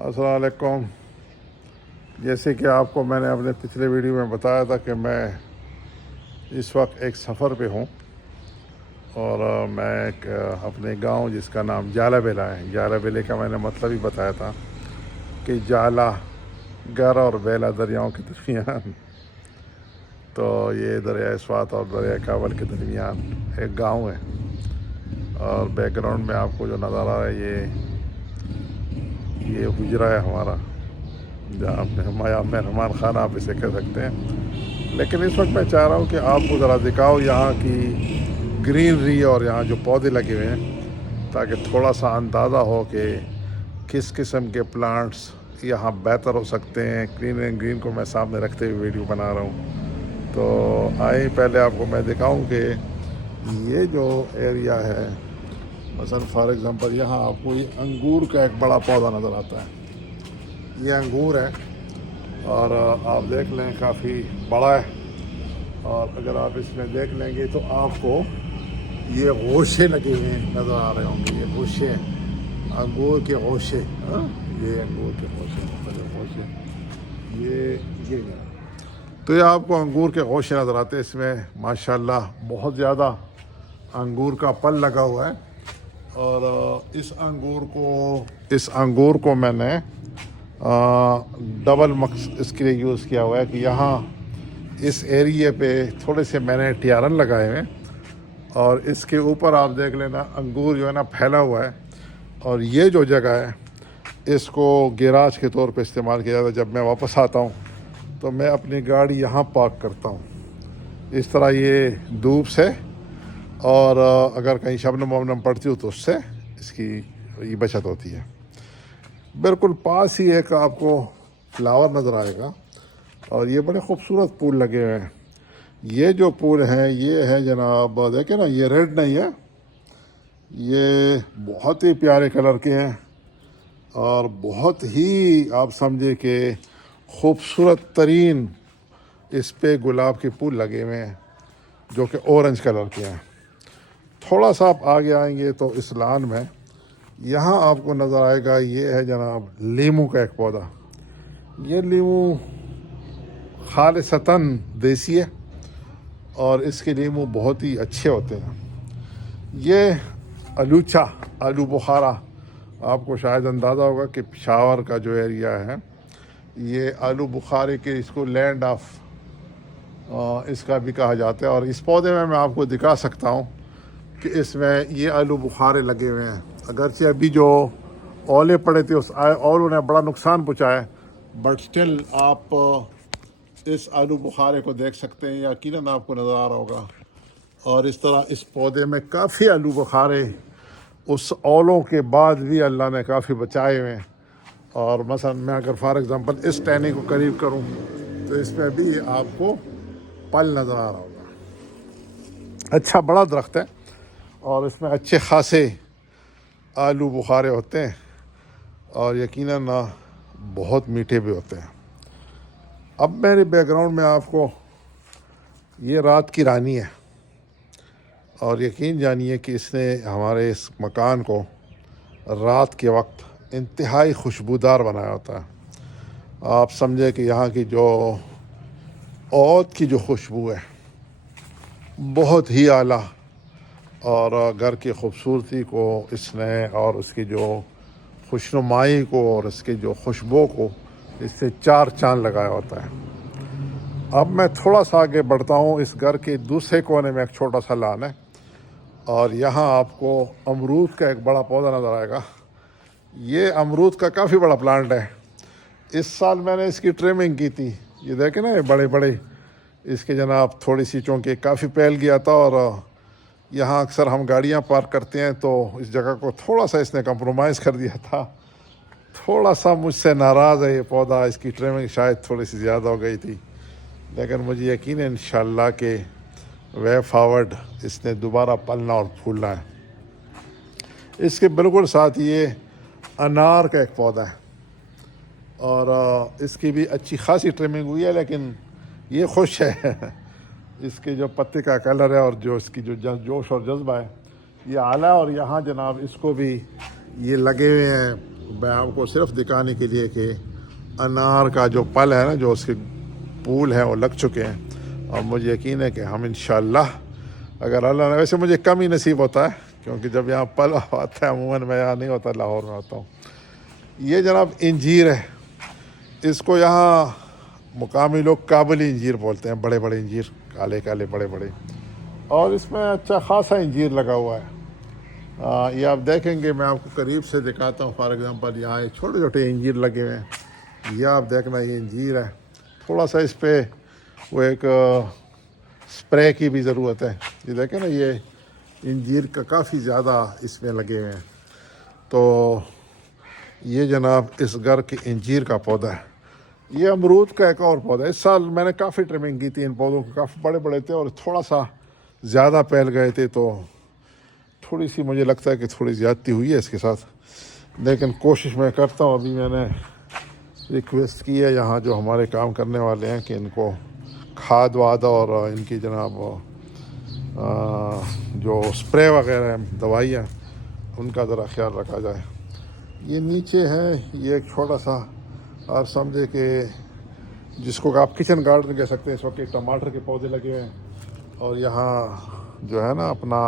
السلام علیکم۔ جیسے کہ آپ کو میں نے اپنے پچھلے ویڈیو میں بتایا تھا کہ میں اس وقت ایک سفر پہ ہوں اور میں ایک اپنے گاؤں جس کا نام جالا بیلا ہے، جالا بیلے کا میں نے مطلب ہی بتایا تھا کہ جالا گر اور بیلا دریاؤں کے درمیان، تو یہ دریائے سوات اور دریائے کابل کے درمیان ایک گاؤں ہے۔ اور بیک گراؤنڈ میں آپ کو جو نظر آ رہا ہے یہ حجرہ ہے ہمارا، جہاں مہمان خانہ آپ اسے کہہ سکتے ہیں۔ لیکن اس وقت میں چاہ رہا ہوں کہ آپ کو ذرا دکھاؤ یہاں کی گرینری اور یہاں جو پودے لگے ہوئے ہیں، تاکہ تھوڑا سا اندازہ ہو کہ کس قسم کے پلانٹس یہاں بہتر ہو سکتے ہیں۔ کلین اینڈ گرین کو میں سامنے رکھتے ہوئے ویڈیو بنا رہا ہوں، تو آئیں پہلے آپ کو میں دکھاؤں کہ یہ جو ایریا ہے، مثلا فار ایگزامپل یہاں آپ کو یہ انگور کا ایک بڑا پودا نظر آتا ہے۔ یہ انگور ہے اور آپ دیکھ لیں کافی بڑا ہے، اور اگر آپ اس میں دیکھ لیں گے تو آپ کو یہ غوشے لگے ہوئے نظر آ رہے ہوں گے۔ یہ غوشے ہیں، انگور کے غوشے، یہ انگور کے غوشے، مختلف غوشے، یہ تو یہ آپ کو انگور کے غوشے نظر آتے ہیں۔ اس میں ماشاءاللہ بہت زیادہ انگور کا پل لگا ہوا ہے، اور اس انگور کو میں نے ڈبل مقصد اس کے لیے یوز کیا ہوا ہے کہ یہاں اس ایریے پہ تھوڑے سے میں نے ٹیارن لگائے ہوئے ہیں، اور اس کے اوپر آپ دیکھ لینا انگور جو ہے نا پھیلا ہوا ہے۔ اور یہ جو جگہ ہے اس کو گیراج کے طور پہ استعمال کیا جاتا ہے۔ جب میں واپس آتا ہوں تو میں اپنی گاڑی یہاں پارک کرتا ہوں۔ اس طرح یہ دھوپ سے اور اگر کہیں شبنم وبنم پڑتی ہو تو اس سے اس کی یہ بچت ہوتی ہے۔ بالکل پاس ہی ایک آپ کو فلاور نظر آئے گا، اور یہ بڑے خوبصورت پھول لگے ہوئے ہیں۔ یہ جو پھول ہیں یہ ہے جناب، دیکھیں نا، یہ ریڈ نہیں ہے، یہ بہت ہی پیارے کلر کے ہیں، اور بہت ہی آپ سمجھے کہ خوبصورت ترین اس پہ گلاب کے پھول لگے ہوئے ہیں جو کہ اورنج کلر کے ہیں۔ تھوڑا سا آپ آگے آئیں گے تو اس لان میں یہاں آپ کو نظر آئے گا، یہ ہے جناب لیمو کا ایک پودا۔ یہ لیمو خالصتاً دیسی ہے، اور اس کے لیمو بہت ہی اچھے ہوتے ہیں۔ یہ آلوچا، آلو بخارا، آپ کو شاید اندازہ ہوگا کہ پشاور کا جو ایریا ہے یہ آلو بخارے کے اس کو لینڈ آف اس کا بھی کہا جاتا ہے۔ اور اس پودے میں آپ کو دکھا سکتا ہوں کہ اس میں یہ آلو بخارے لگے ہوئے ہیں۔ اگرچہ ابھی جو اولے پڑے تھے اس اولوں نے بڑا نقصان پہنچایا، بٹ سٹل آپ اس آلو بخارے کو دیکھ سکتے ہیں، یقیناً آپ کو نظر آ رہا ہوگا۔ اور اس طرح اس پودے میں کافی آلو بخارے اس اولوں کے بعد بھی اللہ نے کافی بچائے ہوئے ہیں۔ اور مثلا میں اگر فار ایگزامپل اس ٹہنی کو قریب کروں تو اس میں بھی آپ کو پل نظر آ رہا ہوگا۔ اچھا بڑا درخت ہے، اور اس میں اچھے خاصے آلو بخارے ہوتے ہیں، اور یقیناً بہت میٹھے بھی ہوتے ہیں۔ اب میرے بیک گراؤنڈ میں آپ کو یہ رات کی رانی ہے، اور یقین جانیے کہ اس نے ہمارے اس مکان کو رات کے وقت انتہائی خوشبودار بنایا ہوتا ہے۔ آپ سمجھے کہ یہاں کی جو عود کی جو خوشبو ہے بہت ہی اعلیٰ، اور گھر کی خوبصورتی کو اس نے، اور اس کی جو خوشنمائی کو، اور اس کی جو خوشبو کو، اس سے چار چاند لگایا ہوتا ہے۔ اب میں تھوڑا سا آگے بڑھتا ہوں۔ اس گھر کے دوسرے کونے میں ایک چھوٹا سا لان ہے، اور یہاں آپ کو امرود کا ایک بڑا پودا نظر آئے گا۔ یہ امرود کا کافی بڑا پلانٹ ہے۔ اس سال میں نے اس کی ٹریمنگ کی تھی۔ یہ دیکھیں نا، یہ بڑے بڑے اس کے جناب تھوڑی سی، چونکہ کافی پھیل گیا تھا، اور یہاں اکثر ہم گاڑیاں پارک کرتے ہیں تو اس جگہ کو تھوڑا سا اس نے کمپرومائز کر دیا تھا۔ تھوڑا سا مجھ سے ناراض ہے یہ پودا، اس کی ٹریمنگ شاید تھوڑی سی زیادہ ہو گئی تھی، لیکن مجھے یقین ہے انشاءاللہ کہ وے فارورڈ اس نے دوبارہ پلنا اور پھولنا ہے۔ اس کے بالکل ساتھ یہ انار کا ایک پودا ہے، اور اس کی بھی اچھی خاصی ٹریمنگ ہوئی ہے، لیکن یہ خوش ہے۔ اس کے جو پتے کا کلر ہے اور جو اس کی جو جوش اور جذبہ ہے یہ اعلیٰ۔ اور یہاں جناب اس کو بھی یہ لگے ہوئے ہیں میں آپ کو صرف دکھانے کے لیے کہ انار کا جو پل ہے نا، جو اس کے پھول ہیں وہ لگ چکے ہیں، اور مجھے یقین ہے کہ ہم انشاءاللہ اگر اللہ نے، ویسے مجھے کم ہی نصیب ہوتا ہے کیونکہ جب یہاں پل آتا ہے عموماً میں یہاں نہیں ہوتا، لاہور میں ہوتا ہوں۔ یہ جناب انجیر ہے، اس کو یہاں مقامی لوگ کابلی انجیر بولتے ہیں، بڑے بڑے انجیر، کالے کالے بڑے بڑے، اور اس میں اچھا خاصا انجیر لگا ہوا ہے۔ یہ آپ دیکھیں گے، میں آپ کو قریب سے دکھاتا ہوں۔ فار ایگزامپل یہاں ایک چھوٹے چھوٹے انجیر لگے ہوئے ہیں، یہ آپ دیکھنا، یہ انجیر ہے۔ تھوڑا سا اس پہ وہ ایک سپرے کی بھی ضرورت ہے۔ یہ دیکھیں نا، یہ انجیر کا کافی زیادہ اس میں لگے ہوئے ہیں۔ تو یہ جناب اس گھر کے انجیر کا پودا ہے۔ یہ امرود کا ایک اور پودا ہے۔ اس سال میں نے کافی ٹرمنگ کی تھی ان پودوں کو، کافی بڑے بڑے تھے اور تھوڑا سا زیادہ پھیل گئے تھے، تو تھوڑی سی مجھے لگتا ہے کہ تھوڑی زیادتی ہوئی ہے اس کے ساتھ، لیکن کوشش میں کرتا ہوں۔ ابھی میں نے ریکویسٹ کی ہے یہاں جو ہمارے کام کرنے والے ہیں کہ ان کو کھاد واد اور ان کی جناب جو سپرے وغیرہ ہیں، دوائیاں، ان کا ذرا خیال رکھا جائے۔ یہ نیچے ہے، یہ ایک چھوٹا سا، آپ سمجھے کہ جس کو آپ کچن گارڈن کہہ سکتے ہیں، اس وقت ٹماٹر کے پودے لگے ہوئے ہیں، اور یہاں جو ہے نا اپنا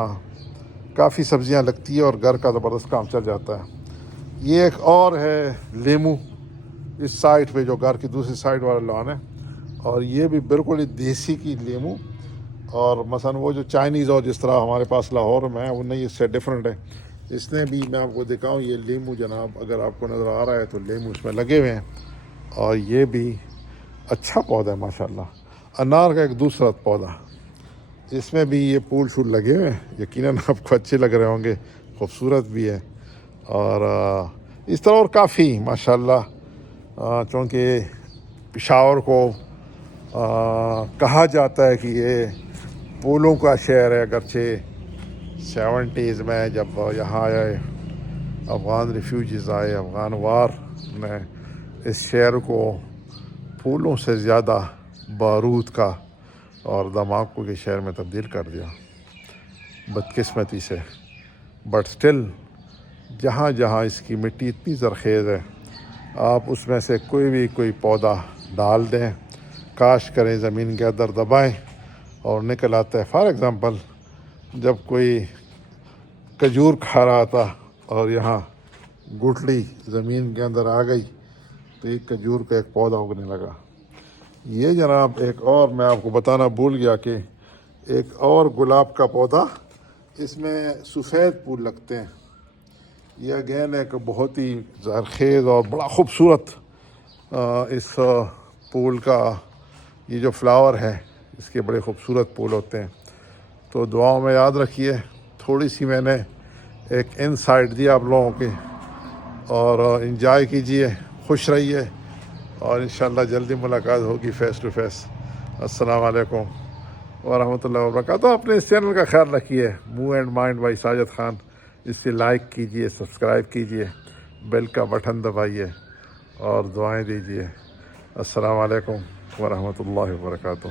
کافی سبزیاں لگتی ہیں اور گھر کا زبردست کام چل جاتا ہے۔ یہ ایک اور ہے لیمو، اس سائڈ پہ جو گھر کی دوسری سائڈ والا لان ہے، اور یہ بھی بالکل ہی دیسی کی لیمو، اور مثلا وہ جو چائنیز اور جس طرح ہمارے پاس لاہور میں ہے، وہ نہیں، اس سے ڈیفرنٹ ہے۔ اس نے بھی، میں آپ کو دکھاؤں، یہ لیمو جناب اگر آپ کو نظر آ رہا ہے تو لیمو اس میں لگے ہوئے ہیں، اور یہ بھی اچھا پودا ہے ماشاءاللہ۔ انار کا ایک دوسرا پودا، اس میں بھی یہ پھول شول لگے ہوئے ہیں، یقیناً آپ کو اچھے لگ رہے ہوں گے، خوبصورت بھی ہے، اور اس طرح اور کافی ماشاءاللہ۔ چونکہ پشاور کو کہا جاتا ہے کہ یہ پھولوں کا شہر ہے، اگرچہ 70s میں جب یہاں آئے افغان ریفیوجیز آئے، افغان وار نے اس شہر کو پھولوں سے زیادہ بارود کا اور دھماکوں کے شہر میں تبدیل کر دیا، بدقسمتی سے۔ بٹ سٹل جہاں جہاں اس کی مٹی اتنی زرخیز ہے، آپ اس میں سے کوئی پودا ڈال دیں، کاشت کریں، زمین کے اندر دبائیں اور نکل آتا ہے۔ فار ایگزامپل جب کوئی کھجور کھا رہا تھا اور یہاں گٹلی زمین کے اندر آ گئی تو ایک کھجور کا ایک پودا اگنے لگا۔ یہ جناب ایک اور میں آپ کو بتانا بھول گیا کہ ایک اور گلاب کا پودا، اس میں سفید پھول لگتے ہیں۔ یہ اگین ایک بہت ہی زرخیز اور بڑا خوبصورت اس پھول کا یہ جو فلاور ہے، اس کے بڑے خوبصورت پھول ہوتے ہیں۔ تو دعاؤں میں یاد رکھیے، تھوڑی سی میں نے ایک انسائٹ دی آپ لوگوں کے، اور انجوائے کیجئے، خوش رہیے، اور انشاءاللہ جلدی ملاقات ہوگی فیس ٹو فیس۔ السلام علیکم ورحمۃ اللہ وبرکاتہ۔ اپنے اس چینل کا خیال رکھیے، move and mind by Sajid Khan, اس سے لائک کیجئے، سبسکرائب کیجئے، بیل کا بٹن دبائیے اور دعائیں دیجئے۔ السلام علیکم ورحمۃ اللہ وبرکاتہ۔